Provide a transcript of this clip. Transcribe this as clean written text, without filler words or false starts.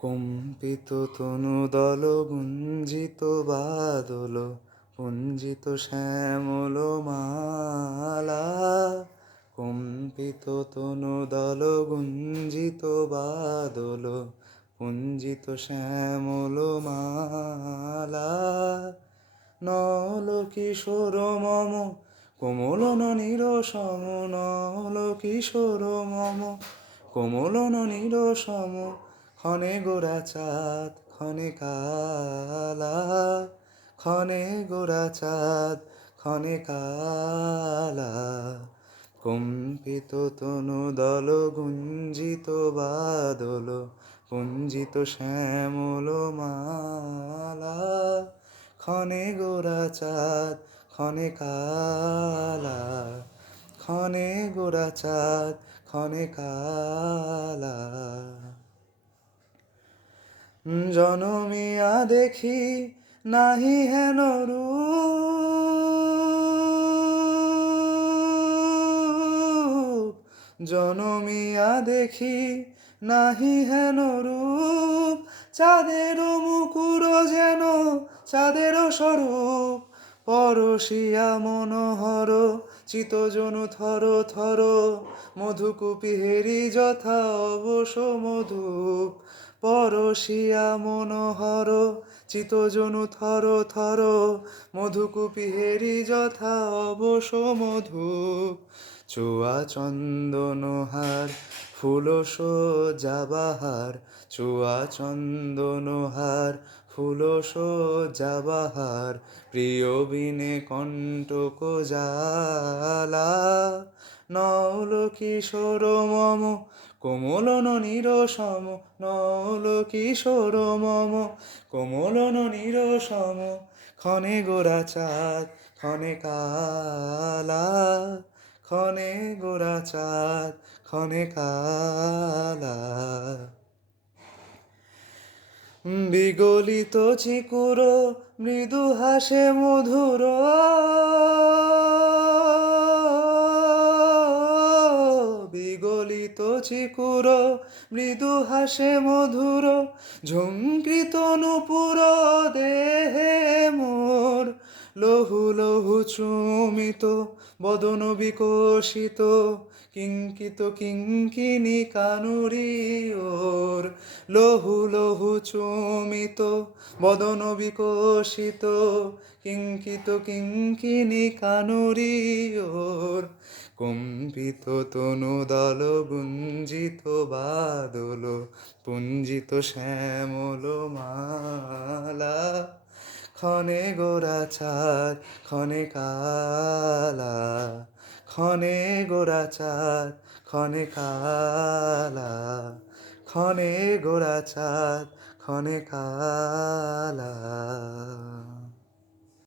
কম্পিত তনুদল গুঞ্জিত বাদল পুঞ্জিত শ্যামল মালা। কম্পিত তনুদল গুঞ্জিত বাদল পুঞ্জিত শ্যামল মালা। নল কিশোর মম কোমলন নিরসম, নল কিশোর মম কোমলন নিরসম। ক্ষণে গোরা চাঁদ ক্ষণে কালা, ক্ষণে গোরা চাঁদ ক্ষণে কালা। কম্পিত তনুদল গুঞ্জিত বাদল পুঞ্জিত শ্যামল মালা। ক্ষণে গোরা চাঁদ ক্ষণে কালা, ক্ষণে গোরা চাঁদ ক্ষণে কালা। জনমিয়া দেখি নাহি হেন রূপ, জনমিয়া দেখি নাহি হেন রূপ। চাঁদের মুকুর যেন চাঁদের স্বরূপ, পরশিয়া মনোহর চিতজনু থর থর। মধুকূপী হেরি যথা অবশ মধুপ, পরশিয়া মনোহর চিতজনু থর থর। মধুকূপী হেরি যথা অবশ মধুপ। চুয়া চন্দনহার ফুল সজ্জাবাহার, চুয়া চন্দনহার ফুল সজ্জাবাহার। প্রিয় বিনে কণ্টক জ্বালা। নল কিশোর মম কোমলন নিরসম, নল কিশোর মম কোমলন নিরসম। ক্ষণে গোরা চাঁদ ক্ষণে কালা, ক্ষণে গোরা চাঁদ ক্ষণে কালা। বিগলিত চিকুর মৃদু হাসে মধুর, বিগলিত চিকুর মৃদু হাসে মধুর। ঝঙ্কৃত নূপুর দেহে মোর, লহু লহু চুমিত বদন বিকশিত। কিঙ্কিত কিঙ্কিনী কানুরী ওর, লহু লহু চুমিত বদন বিকশিত। কিঙ্কিত কিঙ্কিনী কানুরী ওর। কম্পিত তনুদল গুঞ্জিত বাদল পুঞ্জিত শ্যামল মালা। ক্ষণে গোরা চাঁদ ক্ষণে কালা, ক্ষণে গোরা চাঁদ ক্ষণে কালা, ক্ষণে গোরা চাঁদ ক্ষণে কালা।